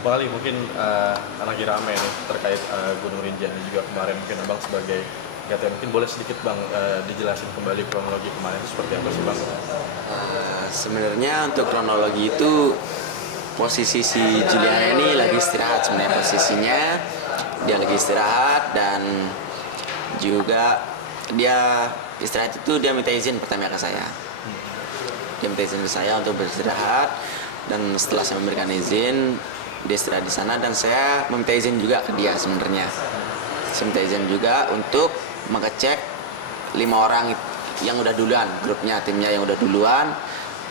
Bang Ali, mungkin karena lagi rame nih terkait Gunung Rinjani juga kemarin, mungkin Abang sebagai GT mungkin boleh sedikit Bang dijelasin kembali kronologi kemarin itu seperti apa sih Bang? Sebenarnya untuk kronologi itu posisi si Juliana ini lagi istirahat sebenarnya posisinya. Dia lagi istirahat dan juga dia istirahat itu dia minta izin pertama ke saya. Dia minta izin ke saya untuk beristirahat dan setelah saya memberikan izin dia istirahat di sana dan saya meminta izin juga ke dia sebenarnya. Saya minta izin juga untuk mengecek 5 orang yang udah duluan, grupnya, timnya yang udah duluan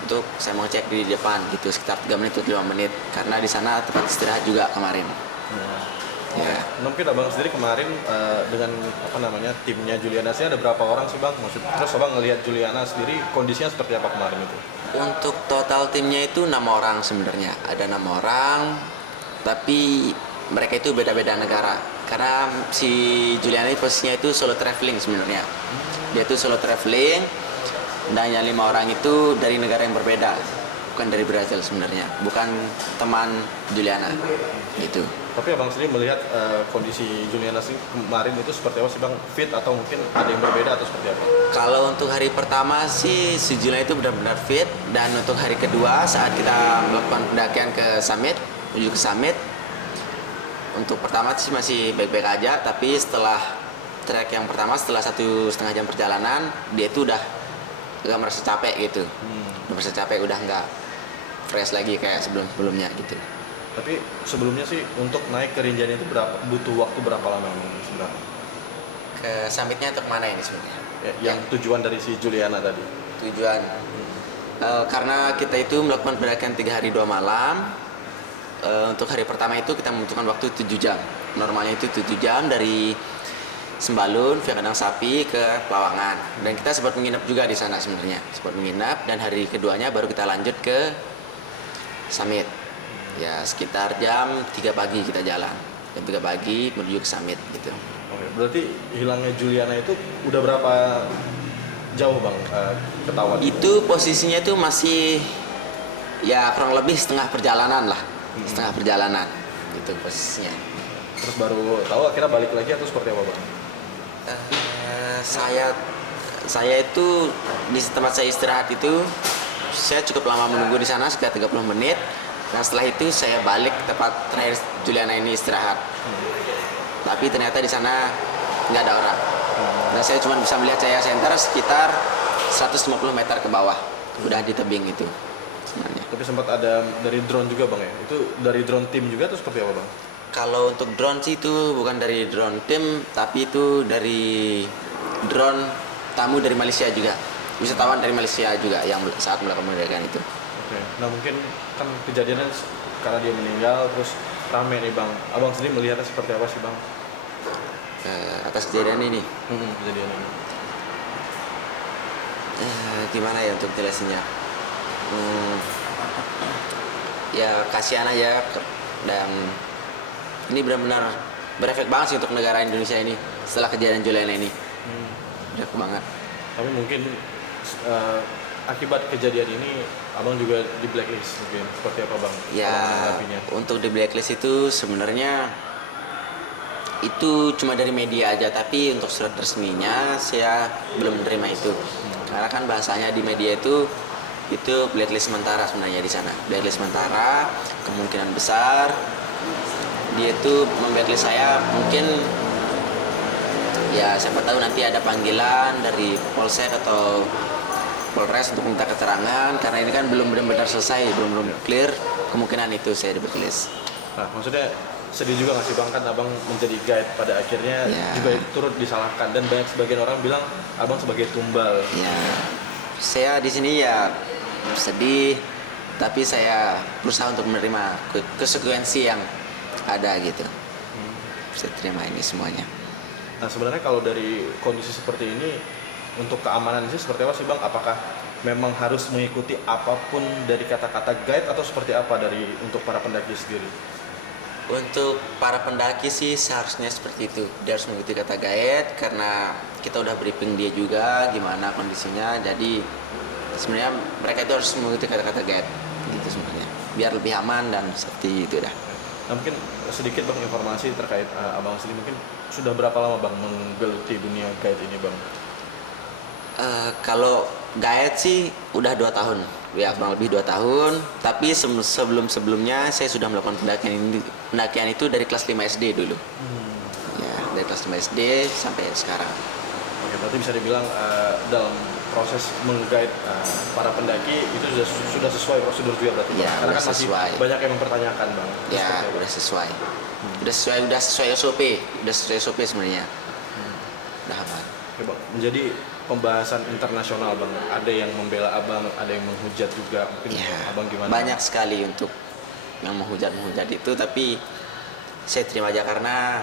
untuk saya mau cek di depan gitu sekitar 3 menit atau 5 menit karena di sana tempat istirahat juga kemarin. Ya. Mungkin Abang sendiri kemarin dengan apa namanya timnya Juliana sih ada berapa orang sih Bang? Terus Abang ngelihat Juliana sendiri kondisinya seperti apa kemarin itu? Untuk total timnya itu 6 orang sebenarnya. Ada 6 orang, tapi mereka itu beda-beda negara. Karena si Juliana ini posisinya itu solo traveling sebenarnya. Dia itu solo traveling dan hanya 5 orang itu dari negara yang berbeda. Bukan dari Brazil sebenarnya, bukan teman Juliana gitu. Tapi Abang sendiri melihat kondisi Juliana sih kemarin itu seperti apa sih Bang? Fit atau mungkin ada yang berbeda atau seperti apa? Kalau untuk hari pertama sih si Juliana itu benar-benar fit, dan untuk hari kedua saat kita melakukan pendakian ke summit, menuju ke summit, untuk pertama sih masih baik-baik aja, tapi setelah trek yang pertama setelah 1,5 jam perjalanan dia itu udah agak merasa capek gitu. Udah merasa capek, udah nggak fresh lagi kayak sebelum-sebelumnya gitu. Tapi sebelumnya sih untuk naik ke Rinjani itu butuh waktu berapa lama sebenarnya? Ke summitnya atau kemana ini sebenarnya? Yang tujuan dari si Juliana tadi. Tujuan karena kita itu melakukan pendakian 3 hari 2 malam. Untuk hari pertama itu kita membutuhkan waktu 7 jam. Normalnya itu 7 jam dari Sembalun via kandang sapi ke Pawangan. Dan kita sempat menginap juga di sana sebenarnya. Sempat menginap dan hari keduanya baru kita lanjut ke summit. Ya sekitar jam 3 pagi kita jalan. Jam 3 pagi menuju ke summit gitu. Oke, berarti hilangnya Juliana itu udah berapa jauh Bang ketahuan? Itu posisinya itu masih ya kurang lebih setengah perjalanan lah. Setengah perjalanan gitu posisinya. Terus baru tahu akhirnya balik lagi atau seperti apa Bang? Saya itu di tempat saya istirahat itu saya cukup lama menunggu di sana sekitar 30 menit. Dan setelah itu saya balik ke tempat terakhir Juliana ini istirahat. Tapi ternyata di sana nggak ada orang. Dan saya cuma bisa melihat Cahaya Center sekitar 150 meter ke bawah. Udah di tebing itu sebenarnya. Tapi sempat ada dari drone juga Bang ya? Itu dari drone tim juga atau seperti apa Bang? Kalau untuk drone sih itu bukan dari drone tim, tapi itu dari drone tamu dari Malaysia juga. Wisatawan dari Malaysia juga yang saat melakukan pendakian itu. Oke. Nah mungkin kan kejadiannya karena dia meninggal terus rame nih Bang. Abang sendiri melihatnya seperti apa sih Bang? Atas kejadian ini, Kejadian ini. gimana ya untuk jelasinnya? Ya kasihan aja dan ini benar-benar berefek banget sih untuk negara Indonesia ini setelah kejadian Juliana ini. Berefek banget. Tapi mungkin akibat kejadian ini Abang juga di blacklist mungkin seperti apa Bang? Ya Abang menanggapinya? untuk di blacklist itu sebenarnya itu cuma dari media aja, tapi untuk surat resminya saya belum menerima itu. Karena kan bahasanya di media itu blacklist sementara sebenarnya di sana. Blacklist sementara, kemungkinan besar dia itu memblacklist saya mungkin ya siapa tahu nanti ada panggilan dari Polsek atau Polres untuk minta keterangan karena ini kan belum benar-benar selesai, belum clear, kemungkinan itu saya di blacklist. Nah maksudnya sedih juga nggak sih Bang kan Abang menjadi guide pada akhirnya Ya. juga turut disalahkan dan banyak sebagian orang bilang Abang sebagai tumbal. Ya, saya di sini ya sedih, tapi saya berusaha untuk menerima konsekuensi yang ada gitu. Saya terima ini semuanya. Nah sebenarnya kalau dari kondisi seperti ini untuk keamanan sih seperti apa sih Bang? Apakah memang harus mengikuti apapun dari kata-kata guide atau seperti apa dari untuk para pendaki sendiri? Untuk para pendaki sih seharusnya seperti itu. Dia harus mengikuti kata guide karena kita udah briefing dia juga gimana kondisinya. Jadi sebenarnya mereka itu harus mengikuti kata-kata guide gitu sebenarnya. Biar lebih aman dan seperti itu dah. Nah, mungkin sedikit bang informasi terkait abang sendiri, mungkin sudah berapa lama bang menggeluti dunia guide ini bang? Kalau guide sih udah 2 tahun, ya kurang lebih 2 tahun. Tapi sebelumnya saya sudah melakukan pendakian itu dari kelas 5 SD dulu. Ya, dari kelas 5 SD sampai sekarang. Oke, berarti bisa dibilang dalam proses mengguide para pendaki itu sudah sesuai prosedur juga berarti bang? Ya, Karena udah kan masih sesuai. banyak yang mempertanyakan bang. Itu Ya, seperti apa? udah sesuai. Udah sesuai SOP, udah sesuai SOP sebenarnya. Udah aman. Oke bang, menjadi pembahasan internasional bang. Ada yang membela abang, ada yang menghujat juga. Mungkin Ya, abang gimana? banyak sekali untuk yang menghujat itu, tapi saya terima aja karena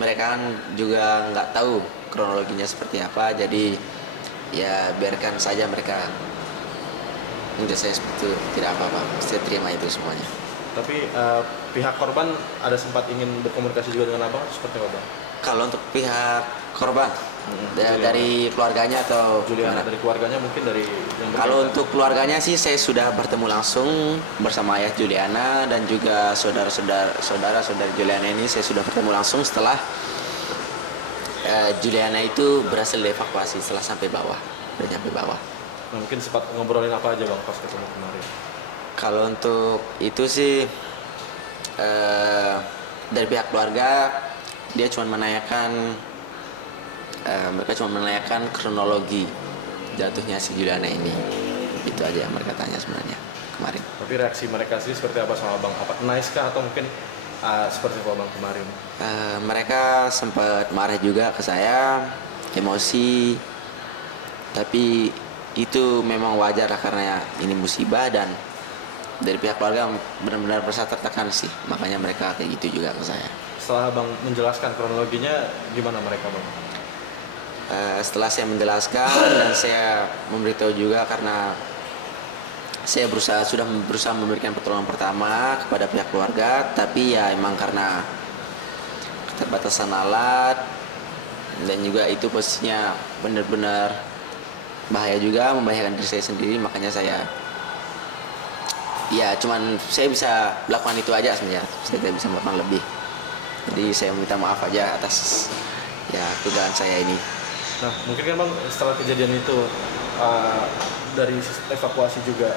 mereka kan juga nggak tahu kronologinya seperti apa, jadi ya biarkan saja mereka menghujat saya seperti itu, tidak apa-apa, saya terima itu semuanya. Tapi pihak korban ada sempat ingin berkomunikasi juga dengan abang, seperti apa bang? Kalau untuk pihak korban Juliana. dari keluarganya atau Juliana gimana? dari keluarganya mungkin dari yang Kalau berkaitan. untuk keluarganya sih saya sudah bertemu langsung bersama ayah Juliana dan juga saudara-saudari Juliana ini saya sudah bertemu langsung setelah Juliana itu berhasil dievakuasi setelah sampai bawah, udah sampai bawah. Nah, mungkin sempat ngobrolin apa aja bang pas ketemu kemarin? Kalau untuk itu sih dari pihak keluarga dia cuma menanyakan mereka cuma menanyakan kronologi jatuhnya si Juliana ini, itu aja yang mereka tanya sebenarnya kemarin. Tapi reaksi mereka sih seperti apa sama bang? Apa nice kah atau mungkin seperti apa bang kemarin? Mereka sempat marah juga ke saya, emosi, tapi itu memang wajar lah karena ini musibah dan dari pihak keluarga benar-benar merasa tertekan sih, makanya mereka kayak gitu juga ke saya. Setelah bang menjelaskan kronologinya, gimana mereka bang? Setelah saya menjelaskan dan saya memberitahu juga karena saya sudah berusaha memberikan pertolongan pertama kepada pihak keluarga, tapi ya emang karena keterbatasan alat dan juga itu posisinya benar-benar bahaya juga, membahayakan diri saya sendiri, makanya saya ya cuman saya bisa melakukan itu aja sebenarnya, saya tidak bisa melakukan lebih. Jadi saya minta maaf aja atas ya kegagalan saya ini. Nah, mungkin kan bang setelah kejadian itu dari evakuasi juga,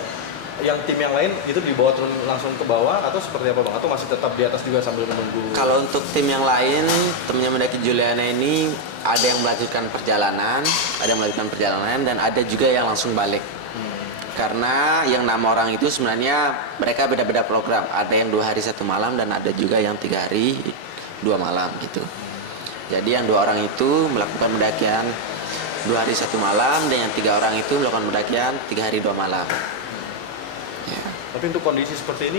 yang tim yang lain itu dibawa turun langsung ke bawah atau seperti apa bang? Atau masih tetap di atas juga sambil menunggu? Kalau untuk tim yang lain, temannya mendaki Juliana ini ada yang melanjutkan perjalanan dan ada juga yang langsung balik. Karena yang 6 orang itu sebenarnya mereka beda-beda program. Ada yang 2 hari 1 malam dan ada juga yang 3 hari 2 malam gitu. Jadi yang 2 orang itu melakukan pendakian 2 hari 1 malam dan yang 3 orang itu melakukan pendakian 3 hari 2 malam. Ya. Tapi untuk kondisi seperti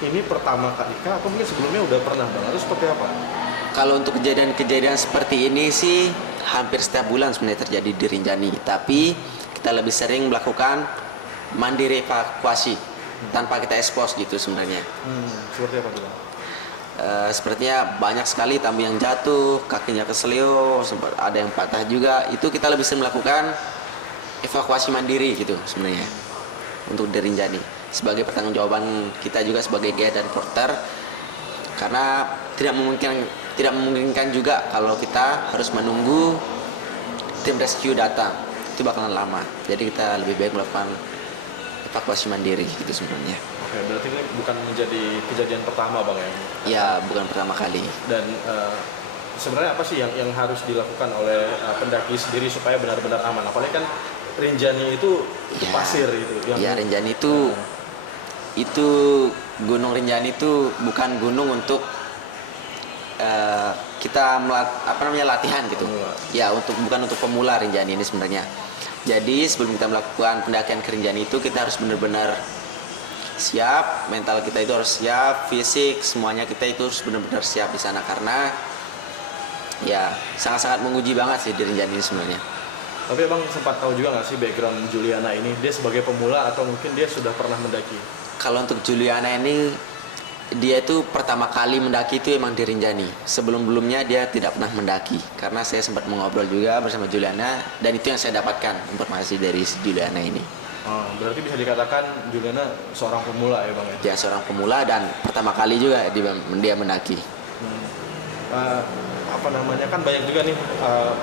ini pertama kali kah? Atau mungkin sebelumnya udah pernah bang? Atau seperti apa? Kalau untuk kejadian-kejadian seperti ini sih hampir setiap bulan sebenarnya terjadi di Rinjani. Tapi kita lebih sering melakukan mandiri evakuasi tanpa kita expose gitu sebenarnya. Seperti apa tuh bang? Sepertinya banyak sekali tamu yang jatuh, kakinya keselio, ada yang patah juga. Itu kita lebih sering melakukan evakuasi mandiri gitu sebenarnya untuk di Rinjani. Sebagai pertanggungjawaban kita juga sebagai guide dan porter, karena tidak memungkinkan juga kalau kita harus menunggu tim rescue datang, itu bakalan lama. Jadi kita lebih baik melakukan evakuasi mandiri gitu sebenarnya. Oke, berarti ini bukan menjadi kejadian pertama bang ya? Ya bukan pertama kali. Dan sebenarnya apa sih yang harus dilakukan oleh pendaki sendiri supaya benar-benar aman? Apalagi kan Rinjani itu Ya, pasir itu. ya Rinjani itu Gunung Rinjani itu bukan gunung untuk kita latihan gitu. Pemula. Ya bukan untuk pemula Rinjani ini sebenarnya. Jadi sebelum kita melakukan pendakian ke Rinjani itu kita harus benar-benar siap, mental kita itu harus siap, fisik semuanya kita itu harus benar-benar siap di sana karena ya sangat-sangat menguji banget sih di Rinjani ini sebenarnya. Tapi abang sempat tahu juga nggak sih background Juliana ini? Dia sebagai pemula atau mungkin dia sudah pernah mendaki? Kalau untuk Juliana ini dia itu pertama kali mendaki itu emang di Rinjani. Sebelum-belumnya dia tidak pernah mendaki. Karena saya sempat mengobrol juga bersama Juliana dan itu yang saya dapatkan informasi dari Juliana ini. Oh, berarti bisa dikatakan Juliana seorang pemula ya bang ya. Dia seorang pemula dan pertama kali juga dia mendaki. Hmm. Eh, apa namanya kan banyak juga nih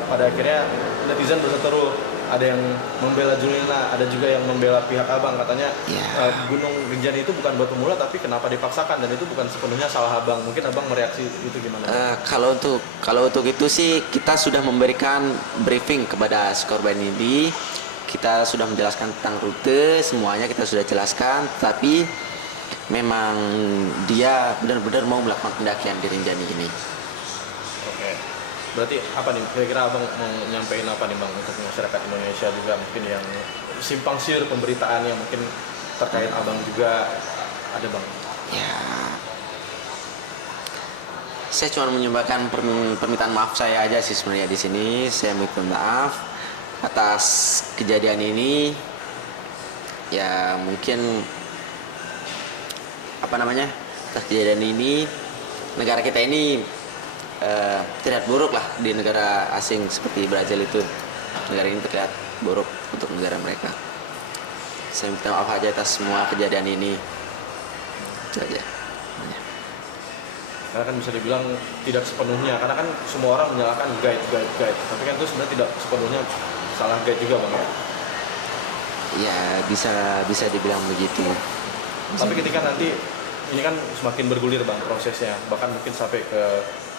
pada akhirnya netizen berseteru, ada yang membela Juliana, ada juga yang membela pihak abang, katanya Ya. Gunung Rinjani itu bukan buat pemula tapi kenapa dipaksakan dan itu bukan sepenuhnya salah abang. Mungkin abang mereaksi itu gimana? Kalau untuk itu sih kita sudah memberikan briefing kepada si korban ini. Kita sudah menjelaskan tentang rute, semuanya kita sudah jelaskan. Tapi memang dia benar-benar mau melakukan pendakian di Rinjani ini. Oke. Berarti apa nih kira-kira abang mau nyampein apa nih bang untuk masyarakat Indonesia juga mungkin yang simpang siur pemberitaan yang mungkin terkait abang juga ada bang? Ya, saya cuma menyumbangkan permintaan maaf saya aja sih sebenarnya di sini. Saya minta maaf atas kejadian ini. Ya mungkin apa namanya, atas kejadian ini negara kita ini terlihat buruk lah di negara asing seperti Brazil itu. Negara ini terlihat buruk untuk negara mereka. Saya minta maaf aja atas semua kejadian ini. Itu aja. Karena kan bisa dibilang tidak sepenuhnya, karena kan semua orang menyalahkan guide, tapi kan itu sebenarnya tidak sepenuhnya salah guide juga bang ya. Ya bisa dibilang begitu. Tapi ketika nanti ini kan semakin bergulir bang prosesnya, bahkan mungkin sampai ke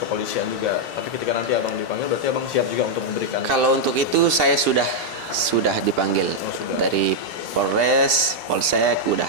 kepolisian juga. Tapi ketika nanti abang dipanggil, berarti abang siap juga untuk memberikan. Kalau untuk itu saya sudah dipanggil Oh, sudah. dari Polres, Polsek, udah